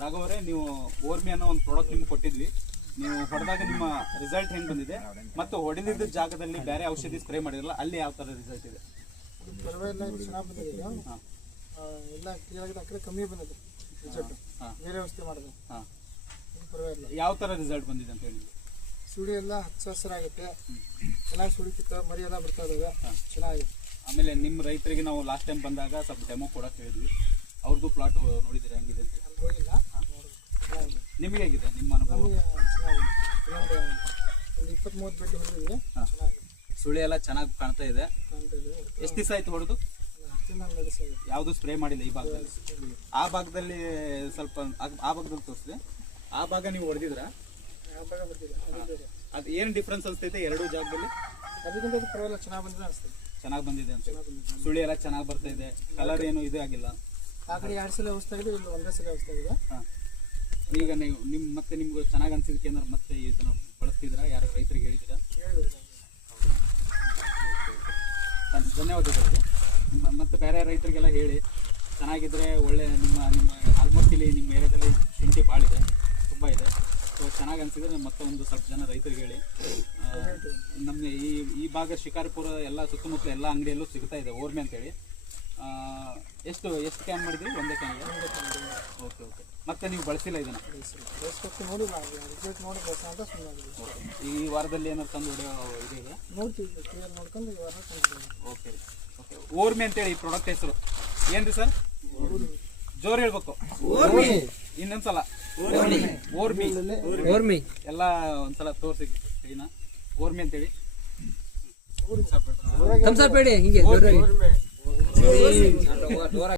ರಾಘವರೇ, ನೀವು ಓರ್ಮಿ ಅನ್ನೋ ಒಂದು ಪ್ರಾಡಕ್ಟ್ ನಿಮ್ಗೆ ಕೊಟ್ಟಿದ್ವಿ. ನೀವು ಹೊಡೆದಾಗ ನಿಮ್ಮ ರಿಸಲ್ಟ್ ಹೆಂಗೆ ಬಂದಿದೆ, ಮತ್ತು ಹೊಡೆದಿದ್ದ ಜಾಗದಲ್ಲಿ ಬೇರೆ ಔಷಧಿ ಸ್ಪ್ರೇ ಮಾಡಿರಲ್ಲ, ಅಲ್ಲಿ ಯಾವ ಥರ ರಿಸಲ್ಟ್ ಇದೆ? ಪರವಾಗಿಲ್ಲ, ಚೆನ್ನಾಗಿ ಬಂದಿದೆ. ಎಲ್ಲ ಕ್ಲಿಯರ್ ಆ ಕಡೆ ಕಮ್ಮಿ ಬಂದಿದೆ ರಿಸಲ್ಟ್. ಬೇರೆ ಔಷಧಿ ಮಾಡಿದೆ. ಪರವಾಗಿಲ್ಲ. ಯಾವ ಥರ ರಿಸಲ್ಟ್ ಬಂದಿದೆ ಅಂತ ಹೇಳಿ? ಸುಳಿ ಎಲ್ಲ ಹಚ್ಚ ಹಸಿರಾಗುತ್ತೆ, ಚೆನ್ನಾಗಿ ಸುಳಿತಿತ್ತು, ಮರಿ ಎಲ್ಲ ಬರ್ತಾ ಇದ್ದಾವೆ, ಚೆನ್ನಾಗಿದೆ. ಆಮೇಲೆ ನಿಮ್ಮ ರೈತರಿಗೆ ನಾವು ಲಾಸ್ಟ್ ಟೈಮ್ ಬಂದಾಗ ಸ್ವಲ್ಪ ಡೆಮೋ ಕೊಡಕ್ಕೆ ಹೇಳಿದ್ವಿ. ಅವ್ರದ್ದು ಪ್ಲಾಟ್ ನೋಡಿದ್ರೆ ಹೆಂಗಿದೆ ಅಂತ? ಅಲ್ಲಿ ಹೋಗಿಲ್ಲ, ನಿಮಗೆ ಹೇಗಿದೆ ನಿಮ್ಮ ಅನುಭವ? ಚೆನ್ನಾಗಿದೆ. ಒಂದು 20-30 ಬೆಡ್ ಹೊಡೆದಿದೆ, ಚೆನ್ನಾಗಿದೆ. ಸುಳಿ ಎಲ್ಲ ಚೆನ್ನಾಗಿ ಕಾಣ್ತಾ ಇದೆ. ಎಷ್ಟು ದಿವಸ ಆಯ್ತು ಹೊಡೆದು? ಯಾವುದು ಸ್ಪ್ರೇ ಮಾಡಿಲ್ಲ ಈ ಭಾಗದಲ್ಲಿ? ಆ ಭಾಗದಲ್ಲಿ ಸ್ವಲ್ಪ ಆ ಭಾಗದಲ್ಲಿ ತೋರಿಸಿದೆ. ಆ ಭಾಗ ನೀವು ಹೊಡೆದಿದ್ರ? ಅದು ಏನು ಡಿಫ್ರೆನ್ಸ್ ಅನಿಸ್ತೈತೆ ಎರಡು ಜಾಗದಲ್ಲಿ? ಅದಕ್ಕಿಂತ ಪರವಾಗಿಲ್ಲ, ಚೆನ್ನಾಗಿ ಬಂದಿದೆ ಅನಿಸ್ತದೆ. ಚೆನ್ನಾಗಿ ಬಂದಿದೆ ಅಂತ. ಸುಳಿ ಎಲ್ಲ ಚೆನ್ನಾಗಿ ಬರ್ತಾ ಇದೆ, ಕಲರ್ ಏನು ಇದು ಆಗಿಲ್ಲ. ಆ ಕಡೆ 2 ಸಲ ಔಷಧ ಇದೆ, ಇಲ್ಲಿ ಒಂದೇ ಸಲ ಔಷಧ ಇದೆ. ಈಗ ನೀವು ಮತ್ತೆ ನಿಮ್ಗೆ ಚೆನ್ನಾಗಿ ಅನ್ಸಿದಕ್ಕೆ ಏನಾರು ಮತ್ತೆ ಇದನ್ನ ಬಳಸ್ತಿದ್ದೀರಾ? ಯಾರು ರೈತರಿಗೆ ಹೇಳಿದ್ದೀರಾ? ಧನ್ಯವಾದಗಳು. ಮತ್ತೆ ಬೇರೆ ರೈತರಿಗೆಲ್ಲ ಹೇಳಿ, ಚೆನ್ನಾಗಿದ್ರೆ ಒಳ್ಳೆ ನಿಮ್ಮ ಆಲ್ಮೋಸ್ಟ್ ಇಲ್ಲಿ ನಿಮ್ಮ ಏರಿಯಾದಲ್ಲಿ ಶುಂಠಿ ಭಾಳ ಇದೆ, ತುಂಬ ಇದೆ. ಸೊ ಚೆನ್ನಾಗಿ ಅನಿಸಿದ್ರೆ ಮತ್ತೆ ಒಂದು ಸ್ವಲ್ಪ ಜನ ರೈತರಿಗೆ ಹೇಳಿ. ನಮಗೆ ಈ ಭಾಗ ಶಿಕಾರಿಪುರ ಎಲ್ಲ ಸುತ್ತಮುತ್ತ ಎಲ್ಲ ಅಂಗಡಿಯಲ್ಲೂ ಸಿಗ್ತಾ ಇದೆ ಓರ್ಮೆ ಅಂತೇಳಿ. ಎಷ್ಟು ಕ್ಯಾನ್ ಮಾಡಿದ್ರಿ? ಒಂದೇ ಕ್ಯಾನ್ಗೆ? ಓಕೆ. ಮತ್ತೆ ನೀವು ಬಳಸಿಲ್ಲ ಇದನ್ನು? ಈ ವಾರದಲ್ಲಿ ಏನಾದ್ರು ತಂದು ಹೊಡೆಯೋ ಇದೆ? ಓಕೆ. ಓರ್ಮಿ ಅಂತೇಳಿ ಈ ಪ್ರಾಡಕ್ಟ್ ಹೆಸರು ಏನ್ರಿ ಸರ್? ಜೋರು ಹೇಳ್ಬೇಕು. ಇನ್ನೊಂದ್ಸಲ ಓರ್ಮಿ ಎಲ್ಲ ಒಂದ್ಸಲ ತೋರಿಸಿ. ಓರ್ಮಿ ಅಂತೇಳಿ ಹಿಂಗೆ